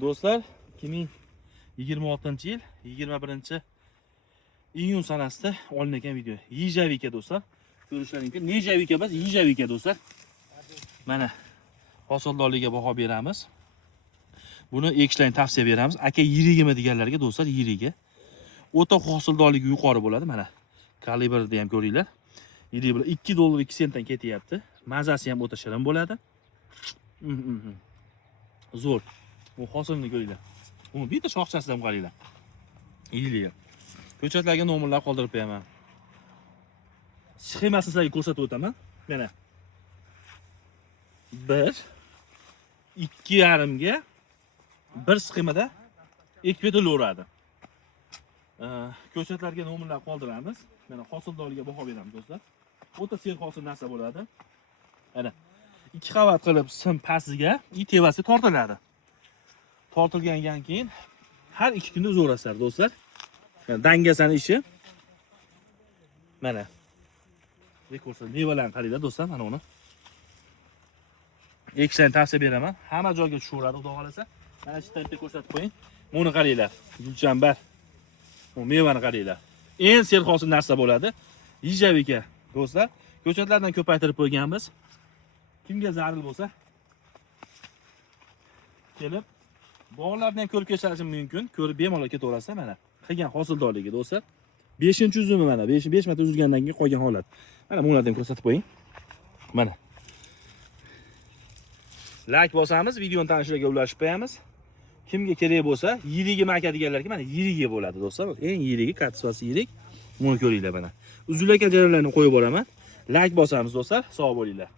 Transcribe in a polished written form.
Do'stlar, 2026-yil 21-iyun sanasida olingan video. Yijavika do'stlar. Ko'rishlaringiz mumkin. Nejavika emas, yijavika do'stlar. Mana hosildorligiga baho beramiz. Buni ekishlarni tavsiya beramiz. Aka yirigimi deganlarga do'stlar, yirigi. O'ta hosildorligi yuqori bo'ladi. Mana kalibrni ham ko'ringlar. Yirik bilan $2 2 sentdan ketyapti. Mazasi ham o'ta shirin bo'ladi. Zo'r. Bu hosilni ko'ringlar. Uni bitta shoxchasida ham qaranglar. Yiliga. Ko'chatlarga nomerlar qoldirib qo'yaman. Sxemasini sizlarga ko'rsatib o'taman. Mana 1 2,5 ga bir sxemada ekib berilaveradi. Ko'chatlarga nomerlar qoldiramiz. Mana hosildorligiga baho beramiz do'stlar. O'ta serhosil narsa bo'ladi. Mana 2 qavat qilib sim pastiga tevasiga tortiladi. Tortilgandan keyin har 2 kunda o'zgarasizlar do'stlar. Dangasani ishi. Mana ko'rsa mevalarni qaranglar do'stlar, mana uni. Ekishlarni tavsiya beraman. Hamma joyga tushaveradi, xudo xolasa. Mana shu yerda ko'rsatib qo'ying. Buni qaranglar. Gulchambar. Bu mevani qaranglar. Eng serhosil narsa bo'ladi. Yijavika do'stlar. Ko'chatlardan ko'paytirib qo'yganmiz. Kimga zarur bo'lsa, kelib bog'larni ham ko'rib ketishingiz mumkin. Ko'rib bemalol ketaverasizlar mana. Qilgan hosildorligi do'stlar. 5-uzumi mana. 5 marta uzgandan keyin qolgan holat. Mana bularni ham ko'rsatib qo'ying. Mana. Like bosamiz, videoni tanishlarga ulashib qo'yamiz. Kimga kerak bo'lsa, yirigi maka deganlarga mana yirigi bo'ladi do'stlar. Eng yirigi, katsasi yirik. Buni ko'ringlar mana. Uzilgan jarayonlarni qo'yib boraman. Like bosamiz do'stlar. Sog' bo'linglar.